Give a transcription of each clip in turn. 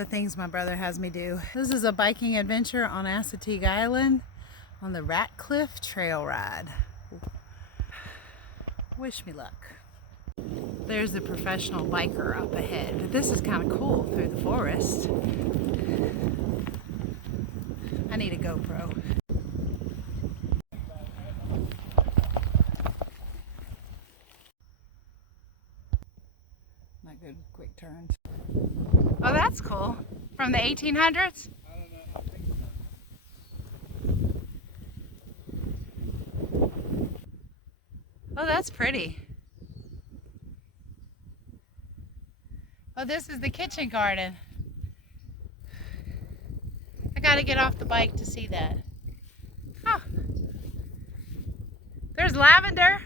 The things my brother has me do. This is a biking adventure on Assateague Island on the Rackliffe trail ride. Wish me luck. There's the professional biker up ahead. This is kind of cool through the forest. I need a GoPro. Not good with quick turns. Oh, that's cool. From the 1800s? I don't know. I think so. Oh, that's pretty. Oh, this is the kitchen garden. I gotta get off the bike to see that. Oh, there's lavender.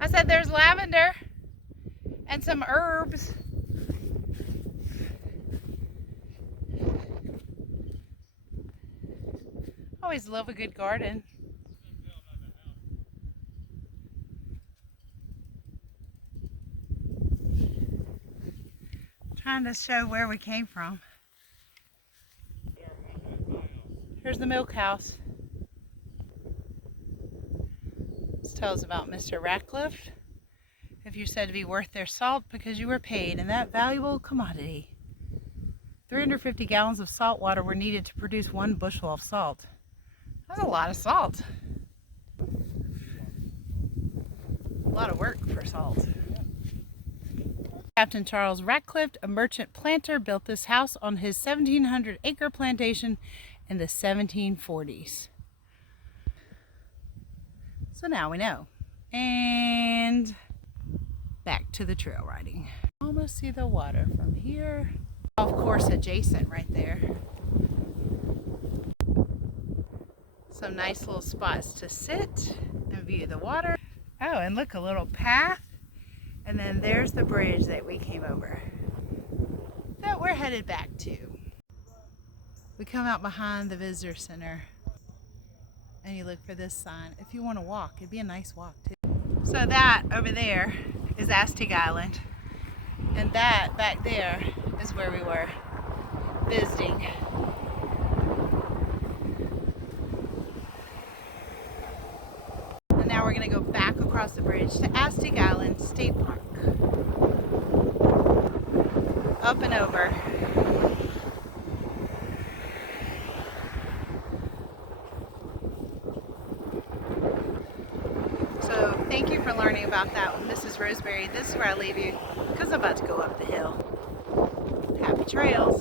I said there's lavender and some herbs. Always love a good garden. Trying to show where we came from. Here's the milk house. This tells about Mr. Rackliffe. If you're said to be worth their salt because you were paid in that valuable commodity. 350 gallons of salt water were needed to produce 1 bushel of salt. That's a lot of salt. A lot of work for salt. Captain Charles Rackliffe, a merchant planter, built this house on his 1,700-acre plantation in the 1740s. So now we know. And back to the trail riding. Almost see the water from here. Golf course adjacent right there. Some nice little spots to sit and view the water. Oh, and look, a little path. And then there's the bridge that we came over that we're headed back to. We come out behind the visitor center and you look for this sign. If you want to walk, it'd be a nice walk too. So that over there is Assateague Island, and that back there is where we were visiting. And now we're going to go back across the bridge to Assateague Island State Park. Up and over. So thank you for learning about that one. This is Rosemary. This is where I leave you because I'm about to go up the hill. Happy trails.